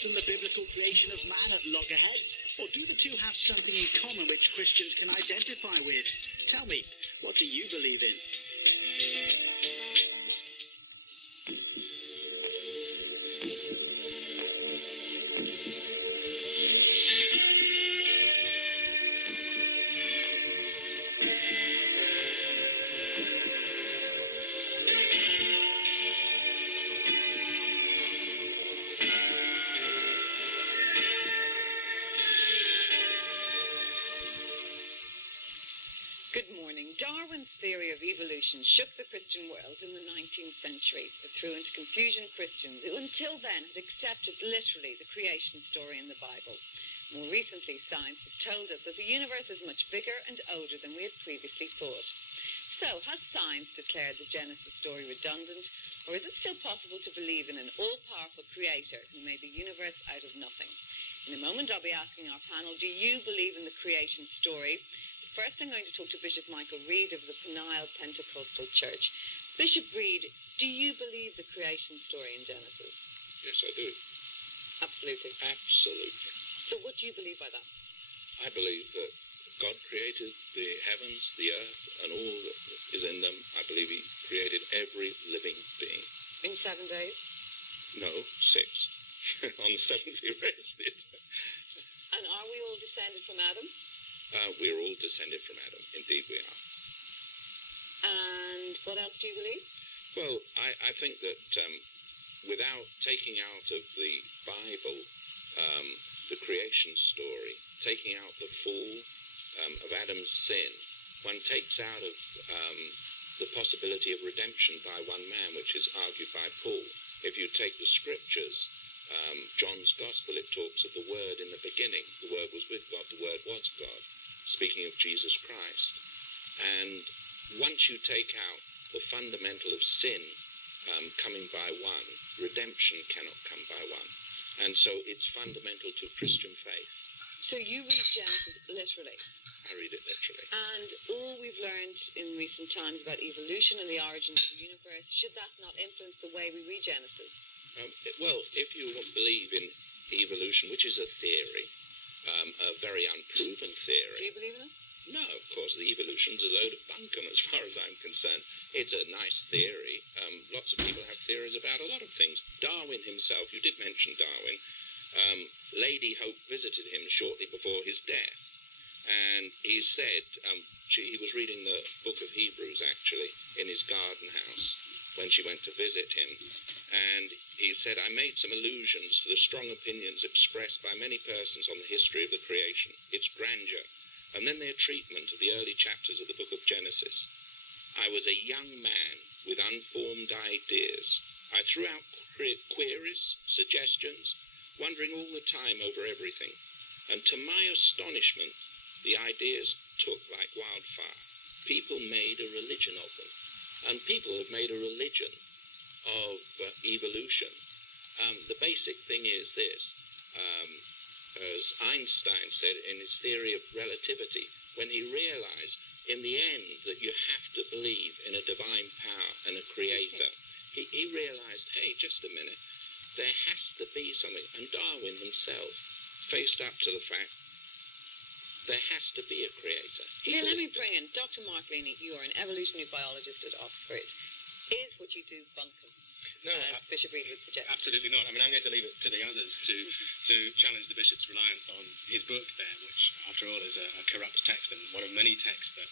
science and the biblical creation of man at loggerheads? Or do the two have something in common which Christians can identify with? Tell me, what do you believe in? Darwin's theory of evolution shook the Christian world in the 19th century. It threw into confusion Christians who until then had accepted literally the creation story in the Bible. More recently, science has told us that the universe is much bigger and older than we had previously thought. So, has science declared the Genesis story redundant, or is it still possible to believe in an all-powerful creator who made the universe out of nothing? In a moment, I'll be asking our panel, do you believe in the creation story? First, I'm going to talk to Bishop Michael Reid of the Peniel Pentecostal Church. Bishop Reid, do you believe the creation story in Genesis? Yes, I do. Absolutely. Absolutely. So what do you believe by that? I believe that God created the heavens, the earth, and all that is in them. I believe he created every living being. In 7 days? No, 6. On the 7th he rested. And are we all descended from Adam? We're all descended from Adam. Indeed we are. And what else do you believe? Well, I think that without taking out of the Bible the creation story, taking out the fall of Adam's sin, one takes out of the possibility of redemption by one man, which is argued by Paul. If you take the scriptures, John's Gospel, it talks of the Word in the beginning. The Word was with God, the Word was God, speaking of Jesus Christ. And once you take out the fundamental of sin coming by one, redemption cannot come by one. And so it's fundamental to Christian faith. So you read Genesis literally? I read it literally. And all we've learned in recent times about evolution and the origins of the universe, should that not influence the way we read Genesis? Well, if you believe in evolution, which is a theory, a very unproven theory. Do you believe in it? No, of course, the evolution's a load of bunkum as far as I'm concerned. It's a nice theory. Lots of people have theories about a lot of things. Darwin himself, you did mention Darwin, Lady Hope visited him shortly before his death. And he said, he was reading the book of Hebrews, actually, in his garden house when she went to visit him. And he said, I made some allusions to the strong opinions expressed by many persons on the history of the creation, its grandeur, and then their treatment of the early chapters of the book of Genesis. I was a young man with unformed ideas. I threw out queries, suggestions, wondering all the time over everything. And to my astonishment, the ideas took like wildfire. People made a religion of them. And people have made a religion of evolution. The basic thing is this. As Einstein said in his theory of relativity, when he realized in the end that you have to believe in a divine power and a creator, he realized, hey, just a minute, there has to be something. And Darwin himself faced up to the fact there has to be a creator. Here, let me bring in Dr. Mark Leaney. You are an evolutionary biologist at Oxford. Is what you do bunkum? No, Bishop Reid would suggest. Absolutely not. I mean, I'm going to leave it to the others to challenge the bishop's reliance on his book there, which, after all, is a corrupt text and one of many texts that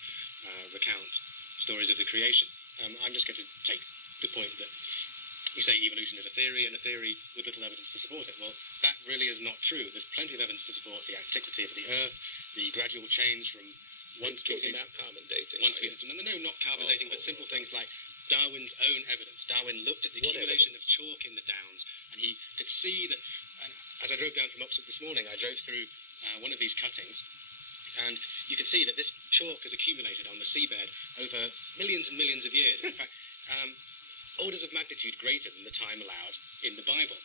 recount stories of the creation. I'm just going to take the point that you say evolution is a theory, and a theory with little evidence to support it. Well, that really is not true. There's plenty of evidence to support the antiquity of the Earth, the gradual change from one species... Talking about carbon dating. One species to another. No, not carbon dating, but simple things like Darwin's own evidence. Darwin looked at the accumulation of chalk in the downs, and he could see that... And as I drove down from Oxford this morning, I drove through one of these cuttings, and you could see that this chalk has accumulated on the seabed over millions and millions of years. In fact, orders of magnitude greater than the time allowed in the Bible.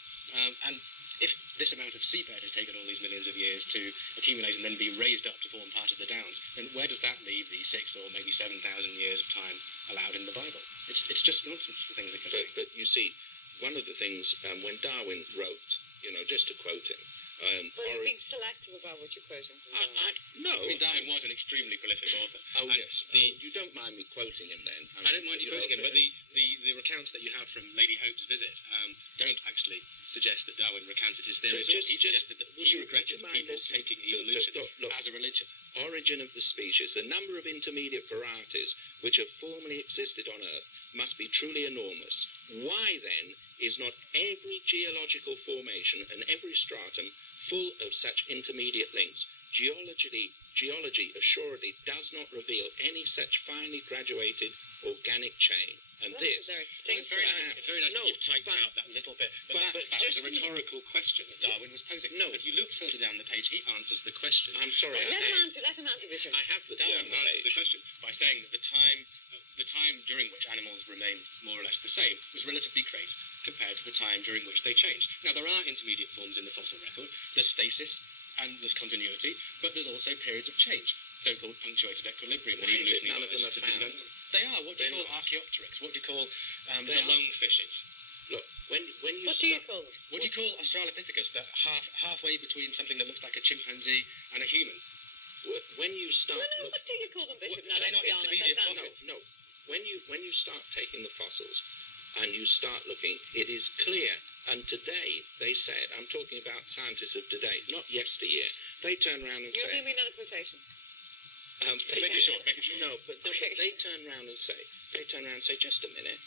And if this amount of seabed has taken all these millions of years to accumulate and then be raised up to form part of the downs, then where does that leave the 6 or maybe 7,000 years of time allowed in the Bible? It's just nonsense, the things that can say. But you see, one of the things, when Darwin wrote just to quote him. But you're being selective about what you're quoting from Darwin. No. I mean, Darwin was an extremely prolific author. Oh, And yes. You don't mind me quoting him then? I don't mind you quoting him, but the recounts that you have from Lady Hope's visit don't actually suggest that Darwin recanted his theory. He suggested that he regretted people taking evolution look, as a religion. Origin of the species, the number of intermediate varieties which have formerly existed on Earth must be truly enormous. Why then is not every geological formation and every stratum full of such intermediate links? Geology assuredly does not reveal any such finely graduated organic chain. And That's this... a very It's very nice No, that you've typed but- out that little bit. But but that was just a rhetorical question that Darwin was posing. No. If you look further down the page, he answers the question. I'm sorry. Let him answer, Richard. I have the Darwin down answers the page. question by saying that the time during which animals remained more or less the same was relatively great compared to the time during which they changed. Now, there are intermediate forms in the fossil record. There's stasis and there's continuity, but there's also periods of change, so-called punctuated equilibrium. Why is it none of them are found? They are. What do you They're call Archaeopteryx? What do you call They the are. lungfishes? Look, when you What do you call them? What do you call Australopithecus, that halfway between something that looks like a chimpanzee and a human? when you start... No, what do you call them, Bishop? Now, Are they let's not be honest. intermediate That's fossils? answered. No. When you start taking the fossils and you start looking, it is clear. And today, they said, I'm talking about scientists of today, not yesteryear, they turn around and You're say... giving me another quotation. Make it short, make it short. No, but they turn around and say, just a minute,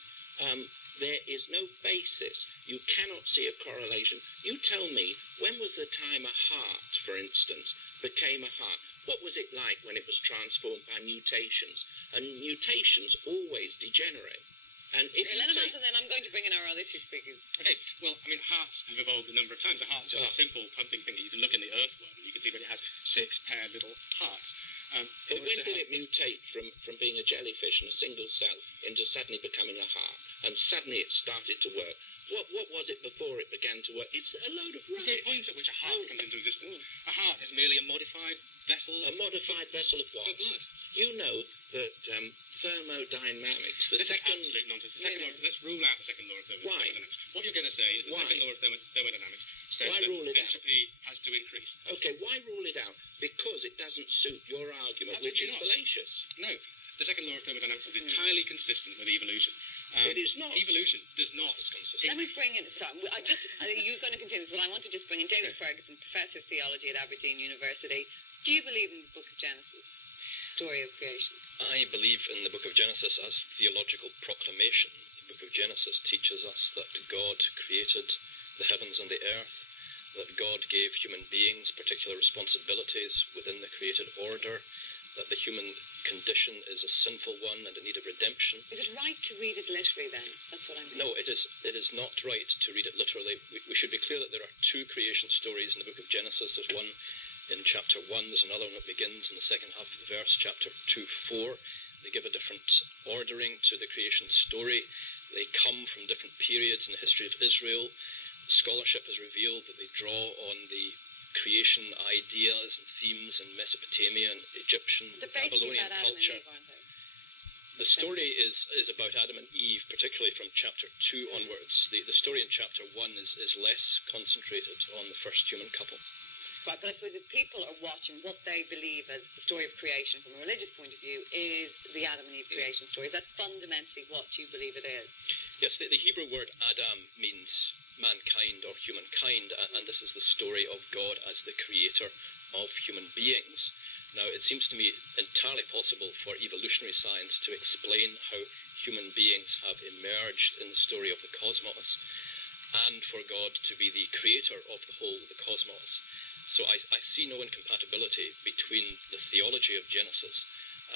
there is no basis. You cannot see a correlation. You tell me, when was the time a heart, for instance, became a heart? What was it like when it was transformed by mutations? And mutations always degenerate. And if Okay, you let him take... answer then. I'm going to bring in our other two speakers. Okay, well, I mean, hearts have evolved a number of times. A heart's just a simple pumping thing. You can look in the earthworm and you can see that it has 6 paired little hearts. But when did it mutate from being a jellyfish and a single cell into suddenly becoming a heart? And suddenly it started to work. What was it before it began to work? It's a load of There's no rubbish. point at which a heart comes into existence. A heart is merely a modified vessel A modified vessel of what? of blood. You know that thermodynamics, the This second... is absolute nonsense. Let's rule out the second law of thermodynamics. Why? What you're going to say is the Why? second law of thermodynamics says Why that rule it out? entropy has to increase. Okay, why rule it out? Because it doesn't suit your argument, which is Absolutely not. fallacious. No, the second law of thermodynamics is entirely consistent with evolution. It is not. Evolution does not. Let me bring in, sorry, you're going to continue, but I want to just bring in David Ferguson, Professor of Theology at Aberdeen University. Do you believe in the Book of Genesis, story of creation? I believe in the Book of Genesis as theological proclamation. The Book of Genesis teaches us that God created the heavens and the earth, that God gave human beings particular responsibilities within the created order, that the human condition is a sinful one and in need of redemption. Is it right to read it literally then? That's what I mean. No, it is not right to read it literally. We should be clear that there are 2 creation stories in the Book of Genesis. There's one in chapter 1, there's another one that begins in the second half of the verse, chapter 2-4. They give a different ordering to the creation story. They come from different periods in the history of Israel. Scholarship has revealed that they draw on the creation ideas and themes in Mesopotamia and Egyptian, They're basically Babylonian about Adam and culture. Eve, aren't they? The story is about Adam and Eve, particularly from chapter 2 onwards. The story in chapter 1 is less concentrated on the first human couple. Right, but I suppose if people are watching, what they believe as the story of creation from a religious point of view is the Adam and Eve creation story. Is that fundamentally what you believe it is? Yes, the Hebrew word Adam means mankind or humankind, and this is the story of God as the creator of human beings. Now, it seems to me entirely possible for evolutionary science to explain how human beings have emerged in the story of the cosmos, and for God to be the creator of the whole, the cosmos. So I see no incompatibility between the theology of Genesis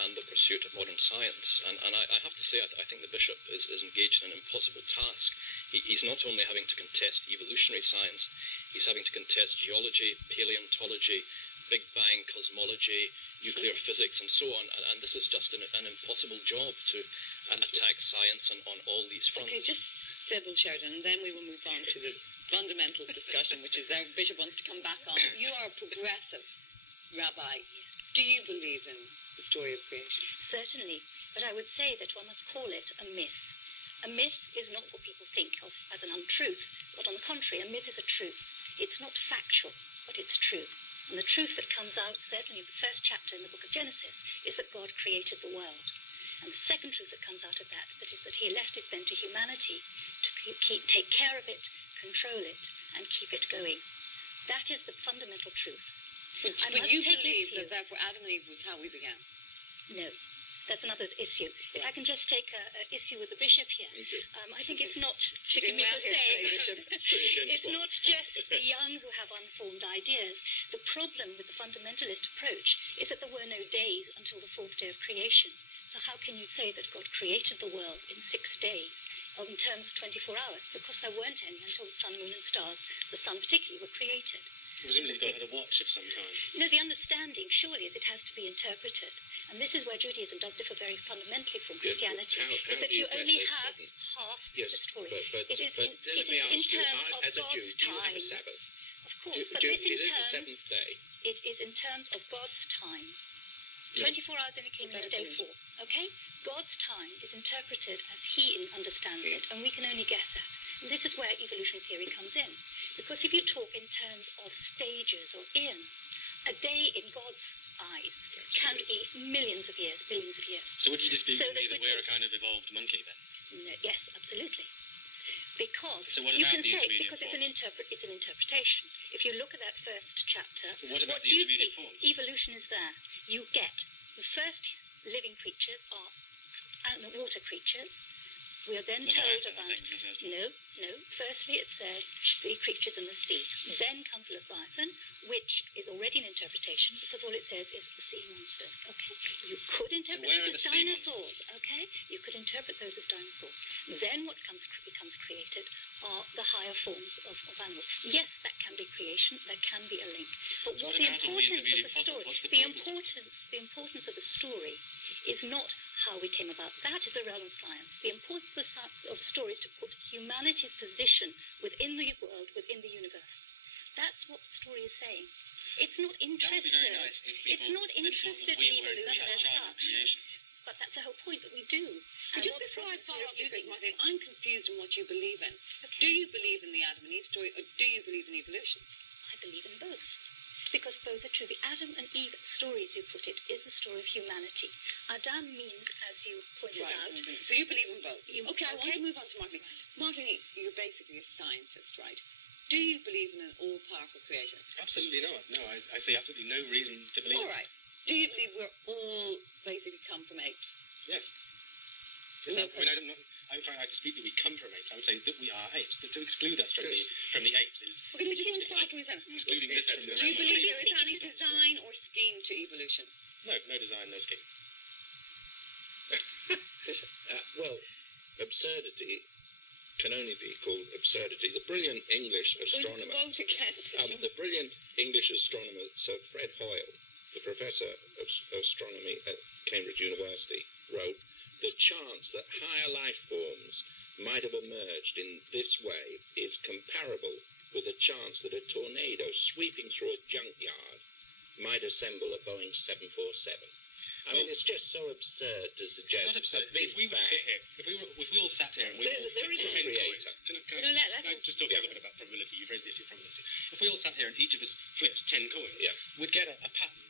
and the pursuit of modern science. And I have to say, I think the bishop is engaged in an impossible task. He's not only having to contest evolutionary science, he's having to contest geology, paleontology, Big Bang cosmology, nuclear physics, and so on. And this is just an impossible job to attack science on all these fronts. Okay, just Sybil Sheridan, and then we will move on to the fundamental discussion, which is our bishop wants to come back on. You are a progressive rabbi. Do you believe in the story of creation? Certainly, but I would say that one must call it a myth. A myth is not what people think of as an untruth, but on the contrary, a myth is a truth. It's not factual, but it's true. And the truth that comes out, certainly in the first chapter in the book of Genesis, is that God created the world. And the second truth that comes out of that is that he left it then to humanity to take care of it, control it, and keep it going. That is the fundamental truth. But you believe that therefore Adam and Eve was how we began? No. That's another issue. If I can just take an issue with the bishop here. I think it's not, forgive me for saying, it's not just the young who have unformed ideas. The problem with the fundamentalist approach is that there were no days until the fourth day of creation. So how can you say that God created the world in 6 days, in terms of 24 hours? Because there weren't any until the sun, moon and stars, the sun particularly, were created. Presumably God had a watch of some kind. No, the understanding, surely, is it has to be interpreted. And this is where Judaism does differ very fundamentally from Christianity, is that you only have half the story. But it is let me in ask you, terms of as a Jew, God's do you have time. a Sabbath? Of course, but Is this it the in terms, seventh day? it is in terms of God's time. Yeah. 24 hours only came in a day 4, okay? God's time is interpreted as he understands it, and we can only guess at. And this is where evolutionary theory comes in. Because if you talk in terms of stages or eons, a day in God's eyes can be millions of years, billions of years. So would you dispute So with me that that we're a kind of evolved monkey then? No, yes, absolutely. Because So what you about can the say, intermediate because forms? it's an interpretation. If you look at that first chapter, But what about the you see, intermediate forms? evolution is there. You get the first living creatures are water creatures. We are then told Leviathan, I about think, the first one. no. Firstly, it says the creatures in the sea. Then comes Leviathan, which is already an interpretation because all it says is the sea monsters. Okay, you could interpret where are it as the sea dinosaurs. Okay, you could interpret those as dinosaurs. Then what becomes created are the higher forms of animals. Yes, that can be creation. There can be a link. But So what what the about all the importance of intermediate the fossils? story, What's the the importance of the story is not how we came about. That is the realm of science. The importance of the story is to put humanity's position within the world, within the universe. That's what the story is saying. It's not That would interested. be very nice if people It's not then thought interested that we in were in evolution as charge of such. creation. But that's the whole point that we do. But just before I follow up with Martin, I'm confused in what you believe in. Do you believe in the Adam and Eve story, or do you believe in evolution? I believe in both. Because both are true. The Adam and Eve story, as you put it, is the story of humanity. Adam means, as you pointed out... So you believe in both. Okay, I want okay. to move on to Martin. Martin, you're basically a scientist, right? Do you believe in an all-powerful creator? Absolutely not. No, I see absolutely no reason to believe All right. Do you believe we're all basically come from apes? Yes. I mean, I dispute that we come from apes. I would say that we are apes. But to exclude us from the apes is Okay, we just start with excluding this from the Do you realm of believe reason. there is any design or scheme to evolution? No design, no scheme. Well, absurdity can only be called absurdity. The brilliant English astronomer, Vote again. the brilliant English astronomer Sir Fred Hoyle, the professor of astronomy at Cambridge University, wrote, "The chance that higher life forms might have emerged in this way is comparable with the chance that a tornado sweeping through a junkyard might assemble a Boeing 747. I mean, it's just so absurd to It's suggest not absurd. a big If we were bang. sit here, if we all sat here and we all There is a flipped 10 creator. coins. Can No, let I just talk a little bit about probability? You've raised the issue of probability. If we all sat here and each of us flipped 10 coins, Yeah. we'd get a pattern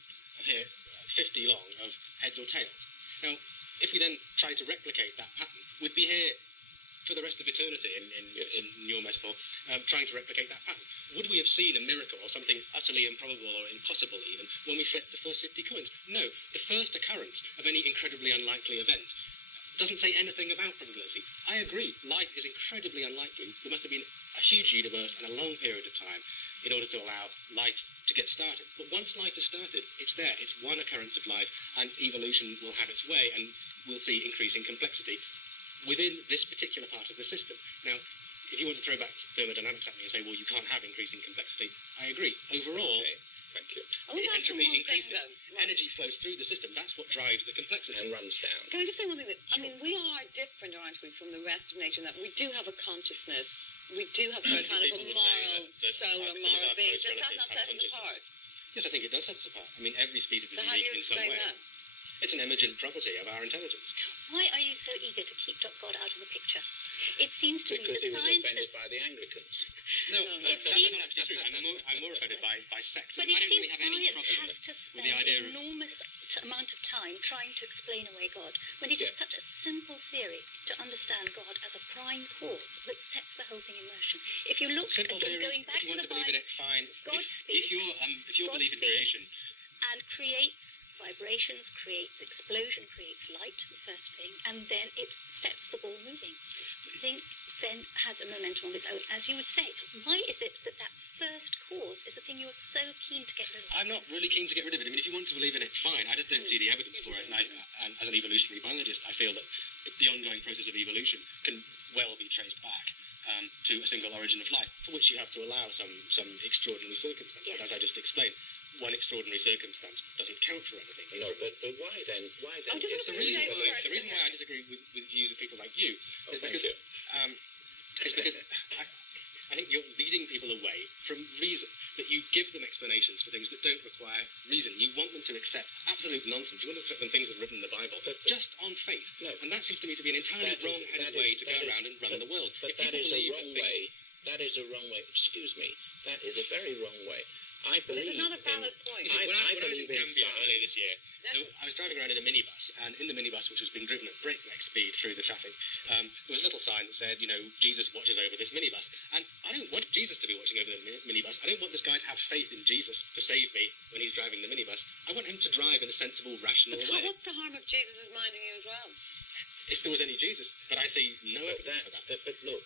here, 50 long, of heads or tails. Now, if we then tried to replicate that pattern, we'd be here for the rest of eternity, in your metaphor, trying to replicate that pattern. Would we have seen a miracle or something utterly improbable or impossible even when we flipped the first 50 coins? No. The first occurrence of any incredibly unlikely event doesn't say anything about probability. I agree, life is incredibly unlikely. There must have been a huge universe and a long period of time in order to allow life to get started. But once life has started, it's there. It's one occurrence of life, and evolution will have its way, and we'll see increasing complexity within this particular part of the system. Now, if you want to throw back thermodynamics at me and say, well, you can't have increasing complexity, I agree. Overall, Okay, thank you. I want to ask you entropy one thing, increases, though. energy flows through the system. That's what drives the complexity. And runs down. Can I just say one thing? I mean, we are different, aren't we, from the rest of nature in that we do have a consciousness. We do have some kind of a People would say moral that soul or some of moral our being. close Does that relatives not have set us consciousness. apart? Yes, I think it does set us apart. I mean, every species is So how do unique you in some explain way. that? It's an emergent property of our intelligence. Why are you so eager to keep God out of the picture? It seems to me Because that he was science offended by the Anglicans. No, It that's seems- not actually true. I'm more offended by sects. But I it don't seems really have any science problem has to with spend the idea an of... enormous amount of time trying to explain away God, when it is such a simple theory to understand God as a prime cause that sets the whole thing in motion. If you look Simple theory, going back if you to want the to believe in Bible, it, fine. God If speaks. you're God believing speaks creation, and creates vibrations, creates explosion, creates light, the first thing, and then it sets the ball moving. The thing then has a momentum of its own, as you would say. Why is it that that first cause is the thing you're so keen to get rid of? I'm not really keen to get rid of it. I mean, if you want to believe in it, fine. I just don't see the evidence for it. And as an evolutionary biologist, I feel that the ongoing process of evolution can well be traced back to a single origin of life, for which you have to allow some extraordinary circumstances. Yes. But as I just explained, one extraordinary circumstance doesn't count for anything. No, but why then? Why then? I just is want to it say really The reason why I disagree with views of people like you Oh, is thank because you. I think you're leading people away from reason, that you give them explanations for things that don't require reason. You want them to accept absolute nonsense. You want them to accept them things that are written in the Bible, just on faith. No. And that seems to me to be an entirely wrong-headed way to go around and run the world. But If that is people a believe wrong that things- way. That is a wrong way. Excuse me. That is a very wrong way. I believe. It's not a valid point. I When I was believe in in Gambia science. earlier this year, I was driving around in a minibus, and in the minibus, which was being driven at breakneck speed through the traffic, there was a little sign that said, Jesus watches over this minibus. And I don't want Jesus to be watching over the minibus. I don't want this guy to have faith in Jesus to save me when he's driving the minibus. I want him to drive in a sensible, rational But way. what's the harm of Jesus minding you as well? If there was any Jesus, but I see no But, evidence for that. but look,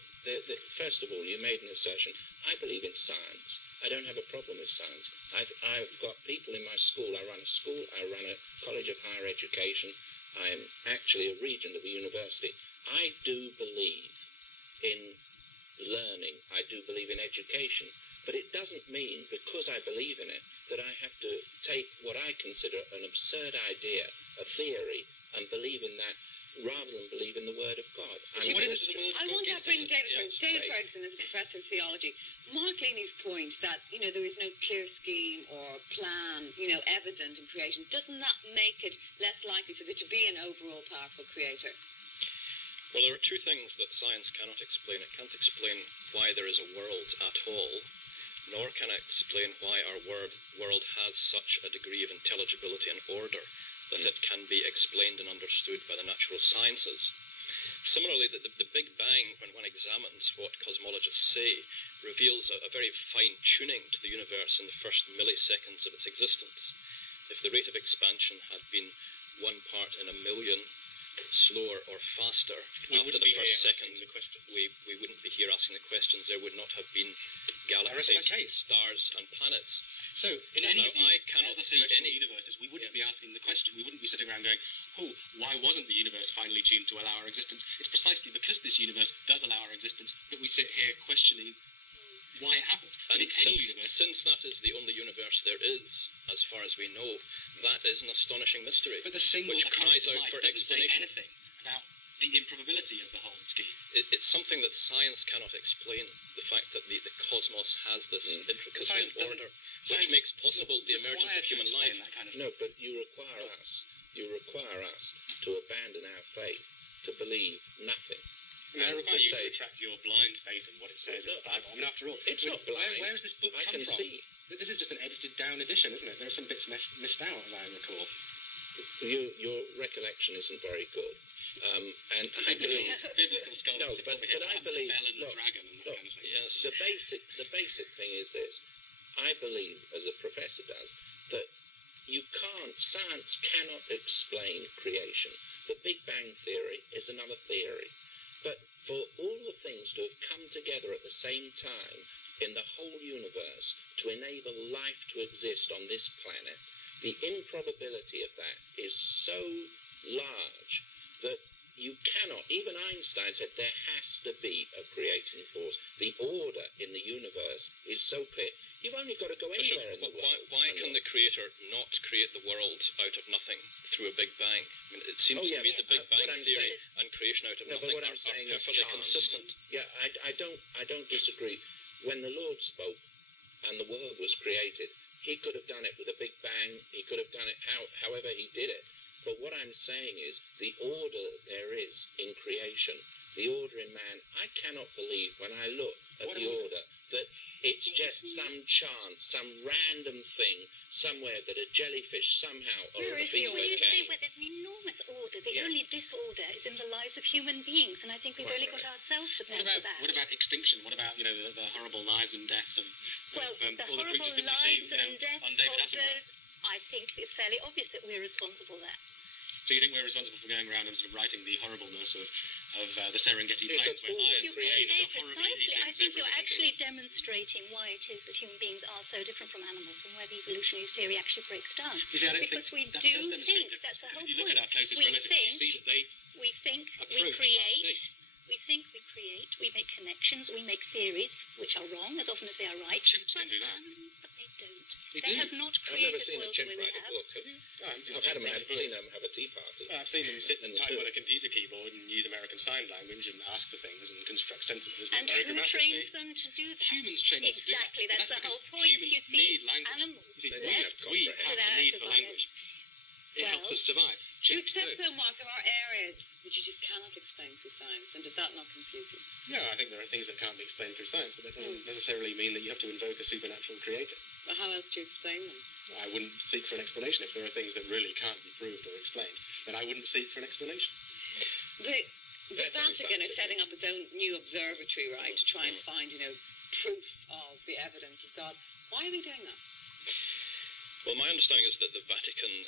first of all, you made an assertion. I believe in science. I don't have a problem with science. I've got people in my school. I run a school. I run a college of higher education. I'm actually a regent of a university. I do believe in learning. I do believe in education. But it doesn't mean, because I believe in it, that I have to take what I consider an absurd idea, a theory, and believe in that rather than believe in the Word of God. I'm What a is it that the Christian. Word of I God want to gives bring us? David Yes, Ferguson. David say. Ferguson is a professor of theology. Mark Leaney's point that, there is no clear scheme or plan, evident in creation, doesn't that make it less likely for there to be an overall powerful creator? Well, there are two things that science cannot explain. It can't explain why there is a world at all, nor can it explain why our world has such a degree of intelligibility and order that it can be explained and understood by the natural sciences. Similarly, the Big Bang, when one examines what cosmologists say, reveals a very fine tuning to the universe in the first milliseconds of its existence. If the rate of expansion had been 1 part in a million, slower or faster, We after wouldn't the be first here second, asking the questions. we wouldn't be here asking the questions. There would not have been I reckon galaxies, the case. stars, and planets. So, in any Now, of these I cannot other see theoretical any- universes, we wouldn't be asking the question. We wouldn't be sitting around going, why wasn't the universe finally tuned to allow our existence? It's precisely because this universe does allow our existence that we sit here questioning why it happens. But And in any universe, since that is the only universe there is, as far as we know, that is an astonishing mystery, but the single which occurrence cries of out life for doesn't say explanation. anything about the improbability of the whole scheme. It's something that science cannot explain, the fact that the cosmos has this intricacy Science and order, doesn't- which science makes possible the required emergence of to human explain life. that kind of No, but you require us to abandon our faith, to believe nothing. I And require to you to say, retract your blind faith in what it says in the Bible. I mean, after all, It's not blind. Where has this book I come can from? see. This is just an edited down edition, isn't it? There are some bits missed out, as I recall. Your recollection isn't very good. And I believe Biblical scholars No, have but- over here, but I Hunter believe- Bell and the look, dragon and that look, kind of thing. Yes. the basic thing is this. I believe, as a professor does, that science cannot explain creation. The Big Bang Theory is another theory. But for all the things to have come together at the same time in the whole universe to enable life to exist on this planet, the improbability of that is so large that you cannot, even Einstein said there has to be a creating force. The order in the universe is so clear. You've only got to go Bishop, anywhere in the world. why can the Creator not create the world out of nothing through a Big Bang? I mean, it seems to me the Big Bang what I'm theory saying- and creation out of No, but nothing what I'm are saying is perfectly chance. consistent. Yeah, I don't disagree. When the Lord spoke and the world was created, he could have done it with a Big Bang. He could have done it however he did it. But what I'm saying is the order that there is in creation the order in man, I cannot believe when I look at the order that it's just some chance, some random thing somewhere that a jellyfish somehow or a bee Well, you say came. well, there's an enormous order. The Yeah. only disorder is in the lives of human beings, and I think we've Quite only right. got ourselves to What thank for that. about extinction? What about, you know, the horrible lives and deaths of Well, all the the horrible creatures that we lives see, you know, and deaths on David of Attenborough? those, I think it's fairly obvious that we're responsible there. So you think we're responsible for going around and sort of writing the horribleness of the Serengeti It's Plains, a where pool iron of creates creation. a horribly Precisely. eating I think you're zebra actually demonstrating why it is that human beings are so different from animals and where the evolutionary theory actually breaks down. You see, I don't Because think we that do does demonstrate think, difference. that's the whole If you look point. at our closest We relatives, think- you see that they We think, we approach create, our we make connections, we make theories, which are wrong as often as they are right. Chimps can do that. But they don't. They They do. have not I've never created seen a worlds the chimp way we write a have. book, have you? Oh, I've had them, I've seen them have a tea party. I've seen them sit and And type two. on a computer keyboard and use American Sign Language and ask for things and construct sentences. And very who grammatically. trains them to do that? Humans train them to do that. Exactly, But that's the because whole point. humans You see, need language. animals You see, They we don't have have to comprehension. need for language. It Well, helps us survive. Do you Chimps accept, do. though, Mark, there are areas that you just cannot explain through science, and did that not confuse you? Yeah, I think there are things that can't be explained through science, but that doesn't necessarily mean that you have to invoke a supernatural creator. Well, how else do you explain them? I wouldn't seek for an explanation. If there are things that really can't be proved or explained, then I wouldn't seek for an explanation. The That's Vatican is understandable. setting up its own new observatory, right, to try and find, proof of the evidence of God. Why are we doing that? Well, my understanding is that the Vatican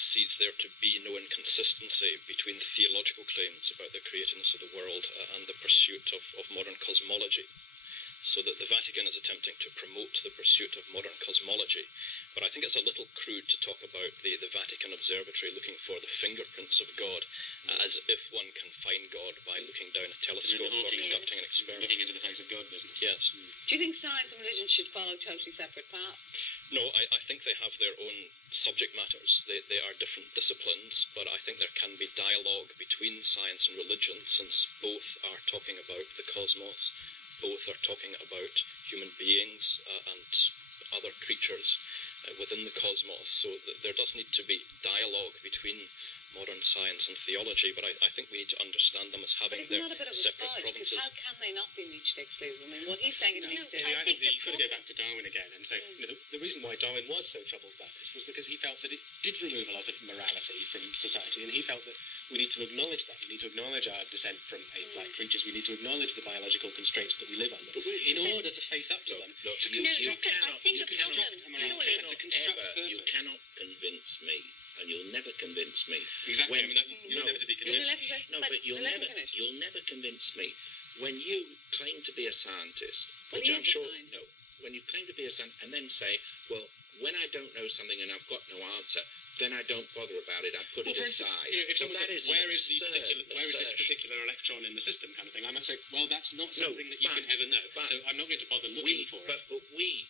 sees there to be no inconsistency between theological claims about the createdness of the world and the pursuit of modern cosmology. So that the Vatican is attempting to promote the pursuit of modern cosmology. But I think it's a little crude to talk about the Vatican Observatory looking for the fingerprints of God, as if one can find God by looking down a telescope or conducting an experiment. Looking into the face of God business. Yes. Do you think science and religion should follow totally separate paths? No, I think they have their own subject matters. They are different disciplines, but I think there can be dialogue between science and religion, since both are talking about the cosmos, both are talking about human beings and other creatures within the cosmos. So there does need to be dialogue between modern science and theology, but I think we need to understand them as But having isn't their that a bit of a separate fudge? Because provinces. how can they not be mutually exclusive? I mean, what he's saying it No, needs to. See, I think that the you could go problem- back to Darwin again and say, the reason why Darwin was so troubled by this was because he felt that it did remove a lot of morality from society, and he felt that we need to acknowledge that. We need to acknowledge our descent from ape-like creatures. We need to acknowledge the biological constraints that we live under in order to face up to them. Look, to you No, construct, I think you the cannot- problem, a morality, surely, and to construct you purpose. cannot convince me, and you'll never convince me. Exactly. When- I mean, you're no. never to be Isn't convinced. it necessary? No, But but you'll let me never, finish. you'll never convince me. When you claim to be a scientist, Well, which he I'm is a sure, scientist. no, when you claim to be a scientist and then say, well, when I don't know something and I've got no answer, then I don't bother about it. I put it For instance, aside. if someone Well, that said, is where is absurd this assertion. particular electron in the system kind of thing, I might say, well, that's not No, something that you but- can ever know. but So I'm not going to bother looking We, for it. but we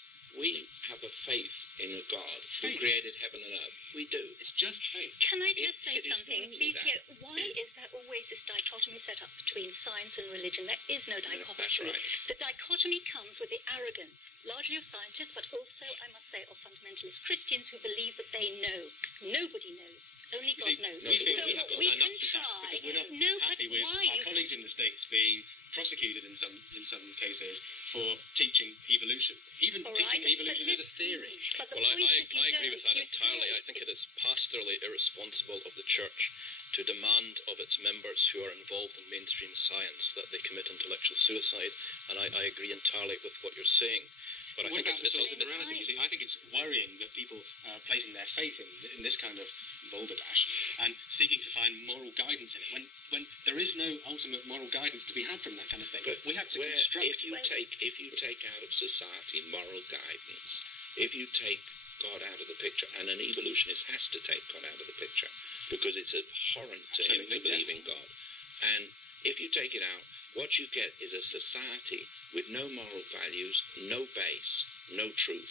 have a faith in a God who Faith. created heaven and earth. We do. It's just faith. Can I just say It is something, not please? that. Here, why is there always this dichotomy set up between science and religion? There is no No, dichotomy. that's right. The dichotomy comes with the arrogance, largely of scientists, but also, I must say, of fundamentalist Christians who believe that they know. Nobody knows. Only You God see, knows. no, we think So we have to we stand can up to that try. because we're not No, but happy with why? our colleagues in the States being prosecuted in some cases for teaching evolution. Even All teaching right, evolution but as a theory. But the Well, point is you I agree don't. with that You entirely. say I think it is pastorally irresponsible of the Church to demand of its members who are involved in mainstream science that they commit intellectual suicide, and I agree entirely with what you're saying. But I What think about the it's source of it's- morality? You see, I think it's worrying that people are placing their faith in this kind of balderdash and seeking to find moral guidance in it when there is no ultimate moral guidance to be had from that kind of thing. But we have to where, construct. if you take out of society moral guidance, if you take God out of the picture, and an evolutionist has to take God out of the picture because it's abhorrent to him to Absolutely, believe yes. in God, and if you take it out, what you get is a society with no moral values, no base, no truth.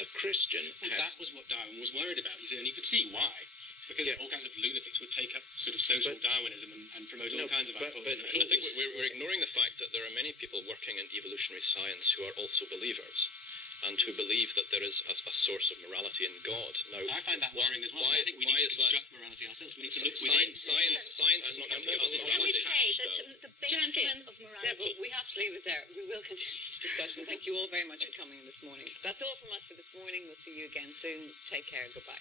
A Christian Well, has. that was what Darwin was worried about, you see, and you could see why. Because Yeah. all kinds of lunatics would take up sort of social But- Darwinism and promote all No, kinds of but unfortunate I think we're ignoring the fact that there are many people working in evolutionary science who are also believers. and who believe that there is a source of morality in God. Now, I find that worrying as well. Why, I think we why need is to that? construct morality ourselves. We need to look within. Science is not going to give us Can we morality. say that the basis Gentlemen, of Deborah, morality... we have to leave it there. We will continue this discussion. Thank you all very much for coming this morning. That's all from us for this morning. We'll see you again soon. Take care. Goodbye.